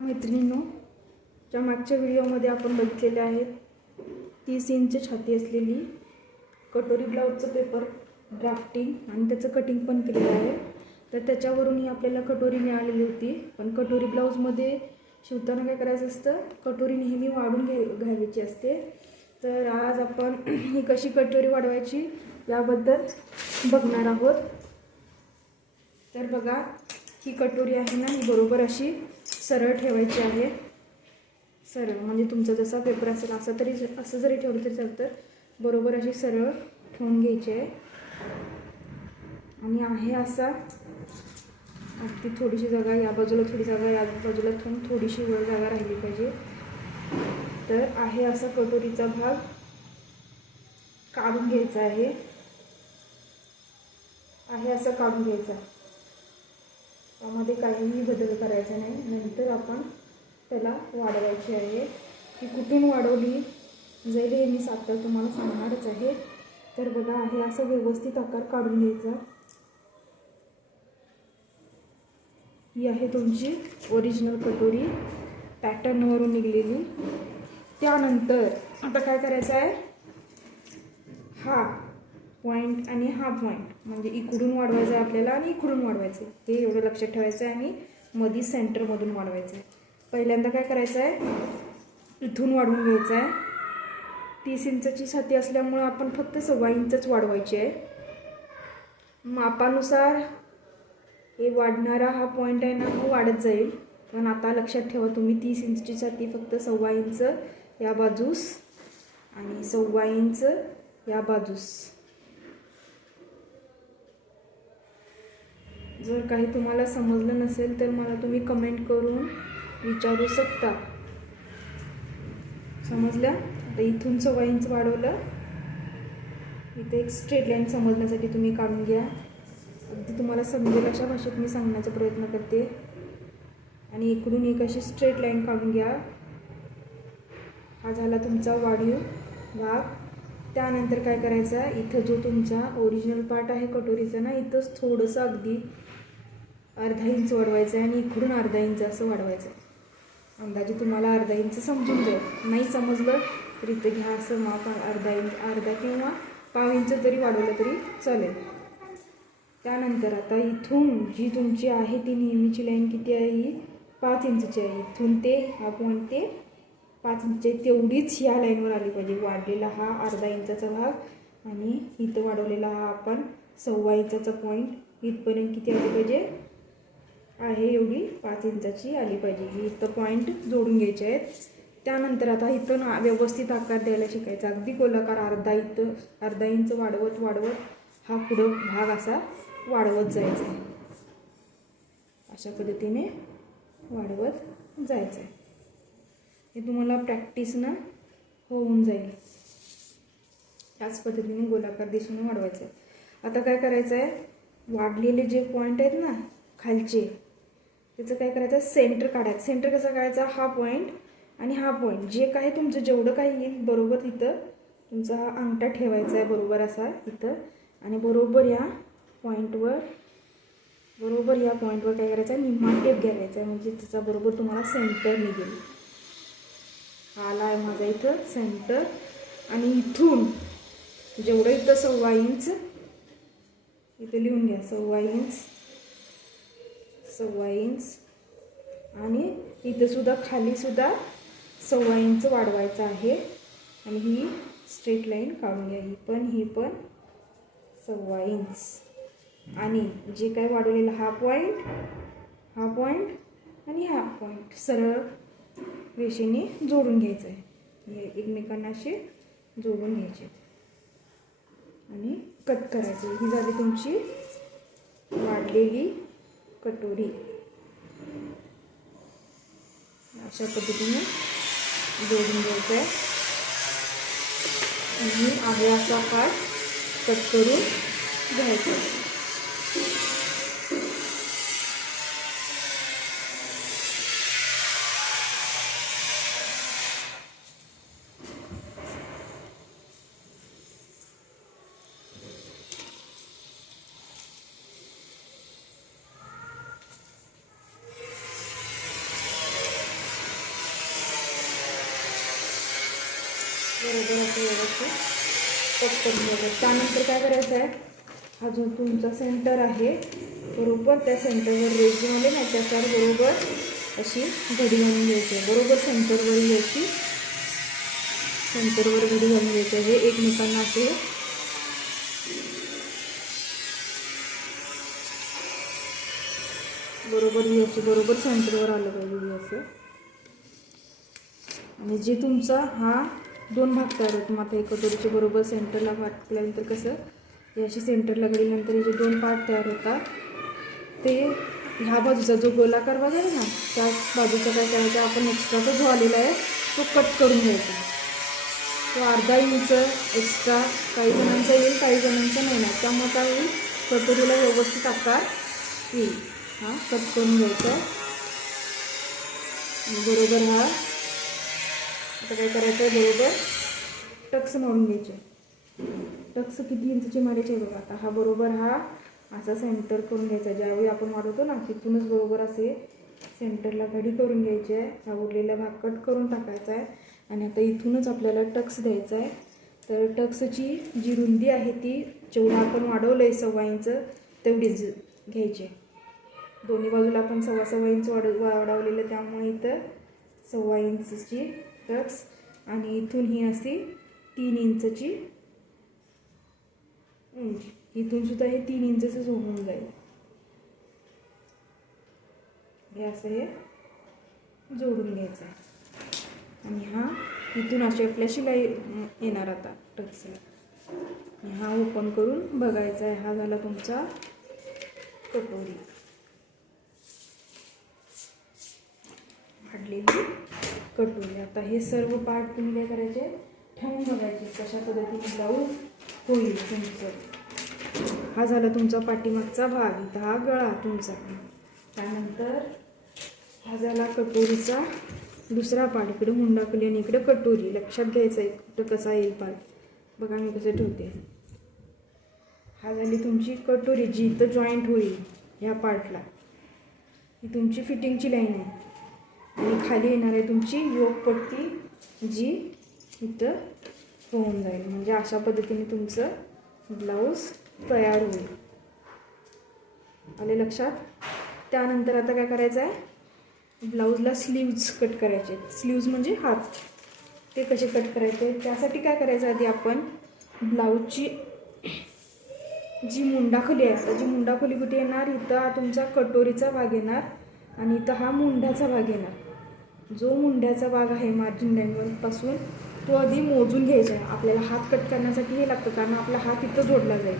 मैत्रिणींनो ज्या मागच्या व्हिडिओमध्ये आपण बघितलेले आहेत तीस इंच छाती असलेली कटोरी ब्लाऊजचं पेपर ड्राफ्टिंग आणि त्याचं कटिंग पण केलेलं आहे. तर त्याच्यावरूनही आपल्याला कटोरी मिळालेली होती. पण कटोरी ब्लाऊजमध्ये शिवताना काय करायचं असतं? कटोरी नेहमी वाढून घे घ्यायची असते. तर आज आपण ही कशी कटोरी वाढवायची याबद्दल बघणार आहोत. तर बघा ही कटोरी आहे ना ही बरोबर अशी सरळ ठेवायची आहे. सरळ म्हणजे तुमचा जसा पेपर असेल असं तरी असं जरी ठेवलं तरी चालतं. बरोबर अशी सरळ ठेवून घ्यायची आहे. आणि आहे असा अगदी थोडीशी जागा या बाजूला थोडी जागा या बाजूला ठेवून थोडीशी वर जागा राहिली पाहिजे. तर आहे असा कटोरीचा भाग काढून घ्यायचा आहे. आहे असं काढून घ्यायचा त्यामध्ये काहीही बदल करायचा नाही. नंतर आपण त्याला वाढवायची आहे. ती कुठून वाढवली? जाईल हे मी सात तुम्हाला सांगणारच आहे. तर बघा आहे असं व्यवस्थित आकार काढून घ्यायचा. ही आहे तुमची ओरिजिनल कटोरी. पॅटर्नवरून निघलेली. त्यानंतर आता काय करायचं आहे? हा पॉईंट आणि हा पॉईंट म्हणजे इकडून वाढवायचं आहे आपल्याला आणि इकडून वाढवायचं आहे. हे एवढं लक्षात ठेवायचं आहे आणि मधी सेंटरमधून वाढवायचं आहे. पहिल्यांदा काय करायचं आहे? इथून वाढवून घ्यायचं आहे. तीस इंचाची छाती असल्यामुळं आपण फक्त सव्वा इंचच वाढवायची आहे. मापानुसार हे वाढणारा हा पॉईंट आहे ना हा वाढत जाईल. पण आता लक्षात ठेवा तुम्ही तीस इंचची छाती फक्त सव्वा इंच या बाजूस आणि सव्वा इंच या बाजूस. जर काही तुम्हाला समजलं नसेल तर मला तुम्ही कमेंट करून विचारू शकता. समजलं? आता इथून सव्वा इंच वाढवलं. इथे एक स्ट्रेट लाईन समजण्यासाठी तुम्ही काढून घ्या. अगदी तुम्हाला समजेल अशा भाषेत मी सांगण्याचा प्रयत्न करते. आणि इकडून एक अशी स्ट्रेट लाईन काढून घ्या. हा झाला तुमचा वाढीव भाग. त्यानंतर काय करायचं? आहे इथं जो तुमचा ओरिजिनल पार्ट आहे कटोरीचा ना इथंच थोडंसं अगदी अर्धा इंच वाढवायचं आहे आणि इकडून अर्धा इंच असं वाढवायचं आहे. अंदाजे तुम्हाला अर्धा इंच समजून जाईल. नाही समजलं तर इथं घ्या असं माप अर्धा इंच अर्धा किंवा पाव इंच तरी वाढवलं तरी चालेल. त्यानंतर आता इथून जी तुमची आहे ती नेहमीची लाईन किती आहे? ही पाच इंचची आहे. इथून ते हा पॉईंट ते? पाच इंच. म्हणजे तेवढीच ह्या लाईनवर आली पाहिजे. वाढलेला हा अर्धा इंचाचा भाग आणि इथं वाढवलेला हा आपण सव्वा इंचाचा पॉईंट इथपर्यंत किती आली पाहिजे? आहे एवढी. पाच इंचाची आली पाहिजे. ही इथं पॉईंट जोडून घ्यायचे आहेत. त्यानंतर आता इथं ना व्यवस्थित आकार द्यायला शिकायचा. अगदी गोलाकार अर्धा इथं अर्धा इंच वाढवत वाढवत हा पुढं भाग असा वाढवत जायचा आहे. अशा पद्धतीने वाढवत जायचं आहे. हे तुम्हाला प्रॅक्टिसनं होऊन जाईल. त्याच पद्धतीने गोलाकार दिशेने वाढवायचं आहे. आता काय करायचं आहे वाढलेले जे पॉईंट आहेत ना खालचे त्याचं काय करायचं? सेंटर काढायचं. सेंटर कसं काढायचा? हा पॉईंट आणि हा पॉईंट जे काही तुमचं जेवढं काही येईल बरोबर तिथं तुमचा हा अंगठा ठेवायचा आहे बरोबर असा इथं. आणि बरोबर या पॉईंटवर बरोबर या पॉईंटवर काय करायचं? आहे निम्मा टेप घ्यायचा आहे. म्हणजे त्याचा बरोबर तुम्हाला सेंटर निघेल. आला आहे माझा इथं सेंटर आणि इथून जेवढं इथं सव्वा इंच इथं लिहून घ्या. सव्वा इंच सव्वा इंच. आणि इथंसुद्धा खालीसुद्धा सव्वा इंच वाढवायचं आहे. आणि ही स्ट्रेट लाईन काढून घ्या. ही पण ही पण सव्वा इंच. आणि जे काय वाढवलेलं हा पॉईंट हा पॉईंट आणि हा पॉईंट सरळ रेषेने जोडून घ्यायचं आहे हे एकमेकांना असे जोडून घ्यायचे. आणि कट करायचं. ही झाली तुमची वाढलेली कटोरी. अशा पद्धतीने जोडून घ्यायचं आहे. आणि आहे असा पाठ कट करून घ्यायचा. बरोबर असं व्यवस्थित. पटकन करून त्यानंतर काय करायचं आहे? हा जो तुमचा सेंटर आहे. बरोबर त्या सेंटरवर रेजिंग आले नाही त्याच्यावर बरोबर अशी घडी घालून घ्यायची आहे. बरोबर सेंटरवर घ्यायची सेंटरवर घडी घालून घ्यायची आहे. एकमेकांना असे बरोबर ही बरोबर सेंटरवर आलं पाहिजे असं. आणि जे तुमचा हा दोन भाग तयार होतो मग आता एक कटोरीचे बरोबर सेंटरला वाटल्यानंतर कसं हे अशी सेंटरला गेल्यानंतर हे जे दोन पार्ट तयार होतात ते ह्या बाजूचा जो गोलाकार भाग आहे ना त्या बाजूचा काय करायचा आपण एक्स्ट्राचा जो आलेला आहे तो कट करून घ्यायचा. तो अर्धा इंच एक्स्ट्रा काही जणांचा येईल काही जणांचा नाही. ना त्यामुळे काय होईल कटोरीला व्यवस्थित आकार येईल. हां कट करून घ्यायचा. बरोबर हा आता काय करायचं आहे? बरोबर? टक्स मारून घ्यायचे. टक्स किती इंचचे मारायचे बघा. आता हा बरोबर हा असा सेंटर करून घ्यायचा. ज्यावेळी आपण वाढवतो ना तिथूनच बरोबर असे सेंटरला घडी करून घ्यायची आहे. हा उरलेला भाग कट करून टाकायचा आहे. आणि आता इथूनच आपल्याला टक्स द्यायचा आहे. तर टक्सची जी रुंदी आहे ती जेवढं आपण वाढवलं आहे सव्वा इंच तेवढीच घ्यायची आहे. दोन्ही बाजूला आपण सव्वा सव्वा इंच वाढ वाढवलेलं त्यामुळे इथं सव्वा इंचची टक्स आणि इथून ही असे तीन इंचची उंची. इथून सुद्धा हे तीन इंचच होऊन जाईल. हे असं हे जोडून घ्यायचं आहे. आणि हा इथून अशी आपल्या शिलाई येणार आता टक्सला हा ओपन करून बघायचा आहे. हा झाला तुमचा कटोरी. वाढलेली कटोरी आता हे सर्व पार्ट तुम्ही काय करायचे? ठेवून बघायचे. कशा पद्धतीने ब्लाऊज होईल तुमचं. हा झाला तुमचा पाठीमागचा भाग. इथं हा गळा तुमचा. त्यानंतर हा झाला कटोरीचा दुसरा पार्ट इकडे हुंडाकली आणि इकडे कटोरी. लक्षात घ्यायचं आहे कुठं कसा येईल पार्ट बघा मी कसं ठेवते. हा झाली तुमची कटोरी. जी इथं जॉईंट होईल ह्या पार्टला ही तुमची फिटिंगची लाईन आहे. आणि खाली येणार आहे तुमची योगपट्टी जी इथं होऊन जाईल. म्हणजे अशा पद्धतीने तुमचं ब्लाऊज तयार होईल. आले लक्षात? त्यानंतर आता काय करायचं आहे? ब्लाऊजला स्लीव्ज कट करायचे स्लीव्ज म्हणजे हात. ते कसे कट करायचे? त्यासाठी काय करायचं आधी आपण ब्लाऊजची जी मुंडाखोली आहे जी मुंडाखोली कुठे येणार? इथं हा तुमचा कटोरीचा भाग येणार आणि इथं हा मुंड्याचा भाग येणार. जो मुंड्याचा भाग आहे मार्जिन लाईनपासून तो आधी मोजून घ्यायचा आहे. आपल्याला हात कट करण्यासाठी हे लागतं कारण आपला हात इथं जोडला जाईल.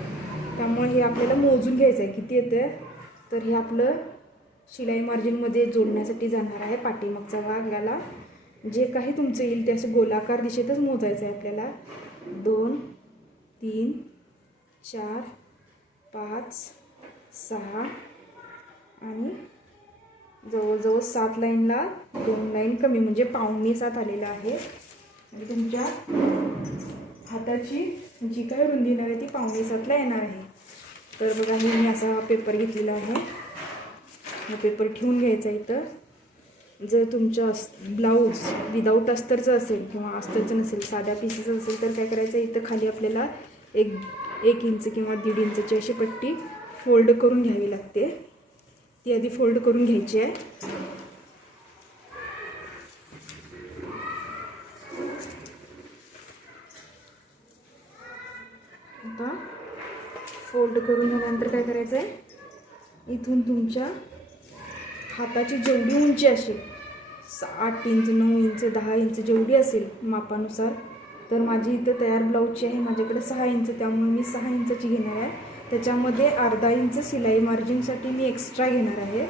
त्यामुळे हे आपल्याला मोजून घ्यायचं आहे. किती येतं आहे तर हे आपलं शिलाई मार्जिनमध्ये जोडण्यासाठी जाणार आहे. पाठीमागचा भाग याला जे काही तुमचं येईल ते असं गोलाकार दिशेतच मोजायचं आहे आपल्याला. दोन तीन चार पाच सहा आणि जवळजवळ सात लाईनला दोन लाईन कमी म्हणजे पावणे सात आलेला आहे. आणि तुमच्या हाताची जी काय रुंदी येणार आहे ती पावणे सातला येणार आहे. तर बघा हे मी असा पेपर घेतलेला आहे. हा पेपर ठेवून घ्यायचा आहे इथं. जर तुमचं अस ब्लाऊज विदाऊट अस्तरचं असेल किंवा अस्तरचं नसेल साध्या पीसेचं असेल तर काय करायचं इथं खाली आपल्याला एक एक इंच किंवा दीड इंचची अशी पट्टी फोल्ड करून घ्यावी लागते. ती आधी फोल्ड करून घ्यायची आहे. आता फोल्ड करून झाल्यानंतर काय करायचं आहे? इथून तुमच्या हाताची जेवढी उंची असेल सा आठ इंच नऊ इंच दहा इंच जेवढी असेल मापानुसार तर माझी इथं तयार ब्लाऊजची आहे माझ्याकडे सहा इंच त्यामुळे मी सहा इंचाची घेणार आहे. त्याच्यामध्ये अर्धा इंच शिलाई मार्जिनसाठी मी एक्स्ट्रा घेणार आहे.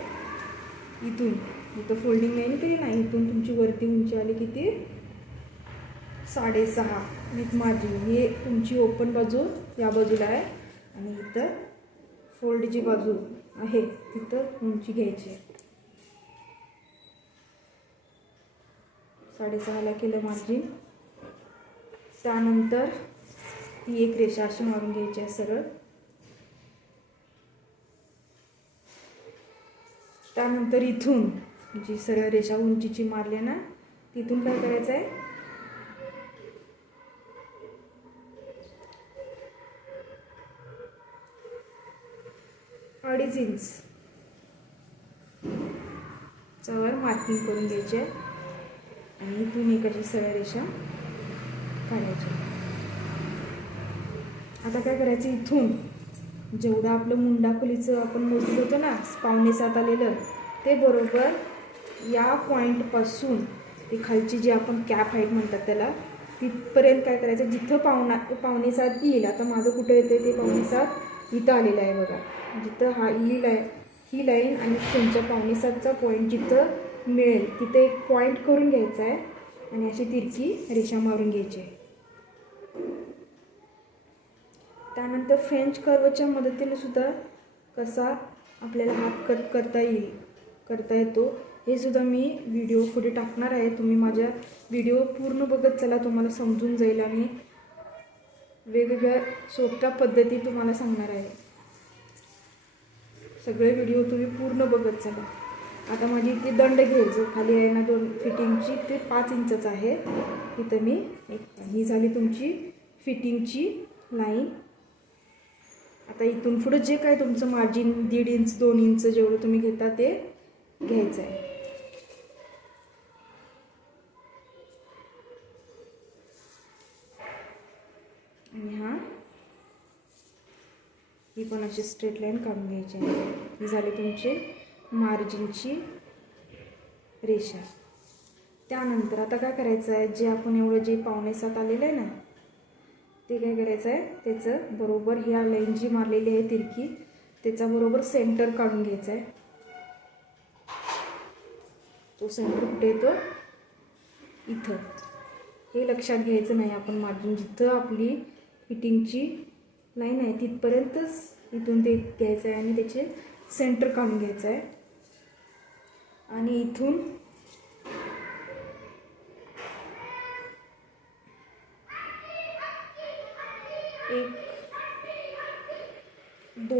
इथून. इथं फोल्डिंग लाईन तरी नाही इथून तुमची वरती उंची आली किती? साडेसहा. With margin. हे तुमची ओपन बाजू या बाजूला आहे. आणि इथं फोल्ड जी बाजू आहे. तिथं उंची घ्यायची आहे. साडेसहाला केलं मार्जिन. त्यानंतर ती एक रेषा अशी मारून घ्यायची आहे सरळ. त्यानंतर इथून जी सरळ रेषा उंचीची मारली आहे ना तिथून काय करायचं आहे? अडीच इंच. चवर मार्किंग करून द्यायची आहे. आणि इथून एक अशी सरळ रेषा काढायची आता काय करायचं? इथून. जेवढं आपलं मुंडाखोलीचं आपण मोजलं होतं ना पावणे सात आलेलं ते बरोबर या पॉईंटपासून ते खालची जी आपण कॅप हाईट म्हणतात त्याला तिथपर्यंत काय करायचं? जिथं पावणा पावणे सात येईल आता माझं कुठं येतं ते पावणे सात इथं आलेलं आहे बघा. जिथं हा ही लाय ही लाईन आणि तुमच्या पावणे सातचा पॉईंट जिथं मिळेल तिथं एक पॉईंट करून घ्यायचा आहे आणि अशी तिरकी रेषा मारून घ्यायची आहे. त्यानंतर फ्रेंच कर्वच्या मदतीने सुद्धा कसा आपल्याला हात कट करता येईल करता येतो हे सुद्धा मी व्हिडिओ पुढे टाकणार आहे. तुम्ही माझ्या व्हिडिओ पूर्ण बघत चला तुम्हाला समजून जाईल आणि वेगवेगळ्या सोप्या पद्धती तुम्हाला सांगणार आहे. सगळे व्हिडिओ तुम्ही पूर्ण बघत चला. आता माझी इथे दंड घ्यायचं खाली आहे ना दोन फिटिंगची ते पाच इंचच आहे. इथं मी एक ही झाली तुमची फिटिंगची लाईन आता इथून पुढं जे काय तुमचं मार्जिन दीड इंच दोन इंच जेवढं तुम्ही घेता ते घ्यायचं आहे आणि हा ही पण अशी स्ट्रेट लाईन काढून घ्यायची आहे. ही झाली तुमची मार्जिनची रेषा. त्यानंतर आता काय करायचं आहे जे आपण एवढं जे पावणे सात आलेलं आहे ना ते काय करायचं आहे? त्याचं बरोबर ह्या लाईन जी मारलेली आहे तिरकी त्याचा बरोबर सेंटर काढून घ्यायचा आहे. तो सेंटर कुठे येतो इथं. हे लक्षात घ्यायचं नाही आपण मार्जिन. जिथं आपली फिटिंगची लाईन आहे तिथपर्यंतच इथून ते घ्यायचं आहे आणि त्याचे सेंटर काढून घ्यायचं आहे. आणि इथून एक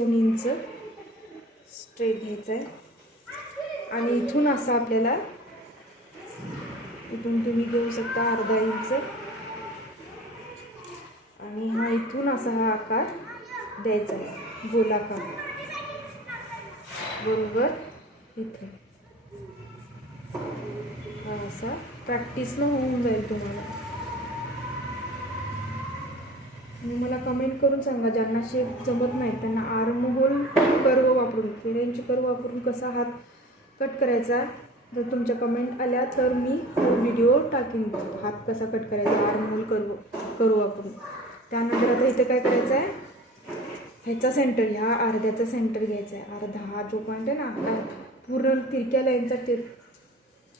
दोन इंच स्ट्रेट घ्यायचं आहे आणि इथून असं आपल्याला इथून तुम्ही घेऊ शकता अर्धा इंच आणि हा इथून असा हा आकार द्यायचा आहे. गोलाकार. बरोबर? इथे. हा असा प्रॅक्टिसनं होऊन जाईल तुम्हाला. आणि मला कमेंट करून सांगा ज्यांना शेप जमत नाही त्यांना आर्म होल कर्व वापरून फ्रेंच कर्व वापरून कसा हात कट करायचा? जर तुमच्या कमेंट आल्या तर मी व्हिडिओ टाकीन. हात कसा कट करायचा? आर्म होल कर्व करू वापरून. त्यानंतर आता इथे काय करायचं आहे ह्याचा सेंटर ह्या अर्ध्याचा सेंटर घ्यायचा आहे अर्धा हा जो पॉईंट आहे ना पूर्ण तिरक्या लाईनचा तिर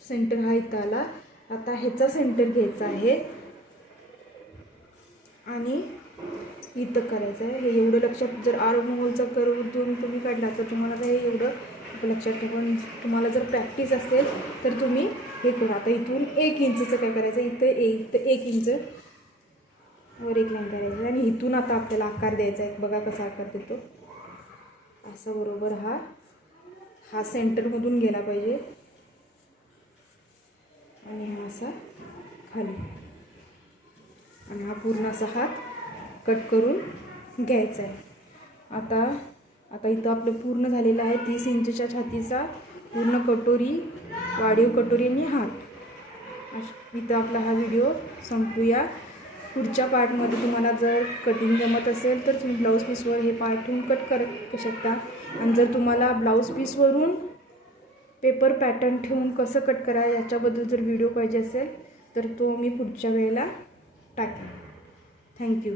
सेंटर हा इथं आला. आता ह्याचा सेंटर घ्यायचा आहे. आणि इथं करायचं आहे. हे एवढं लक्षात जर आरोमोलचा करून तुम्ही काढला तर तुम्हाला काही एवढं लक्षात ठेवून तुम्हाला जर प्रॅक्टिस असेल तर तुम्ही हे करा. आता इथून एक इंचचं काय करायचं? इथं एक इथं एक इंच. वर एक लाईन करायचं आणि इथून आता आपल्याला आकार द्यायचा आहे. बघा कसा आकार देतो. असा बरोबर हा हा सेंटरमधून गेला पाहिजे. आणि हा असा खाली. आणि हा पूर्ण असा हात कट करून घ्यायचा आहे. आता आता इथं आपलं पूर्ण झालेलं आहे तीस इंचच्या छातीचा पूर्ण कटोरी वाढीव कटोरी आणि हात. इथं आपला हा व्हिडिओ संपूया. पुढच्या पार्टमध्ये तुम्हाला जर कटिंग जमत असेल तर तुम्ही ब्लाऊज पीसवर हे पार्ट ठेवून कट कर शकता. आणि जर तुम्हाला ब्लाऊज पीसवरून पेपर पॅटर्न ठेवून कसं कट करा याच्याबद्दल जर व्हिडिओ पाहिजे असेल तर तो मी पुढच्या वेळेला टाकेन. थँक्यू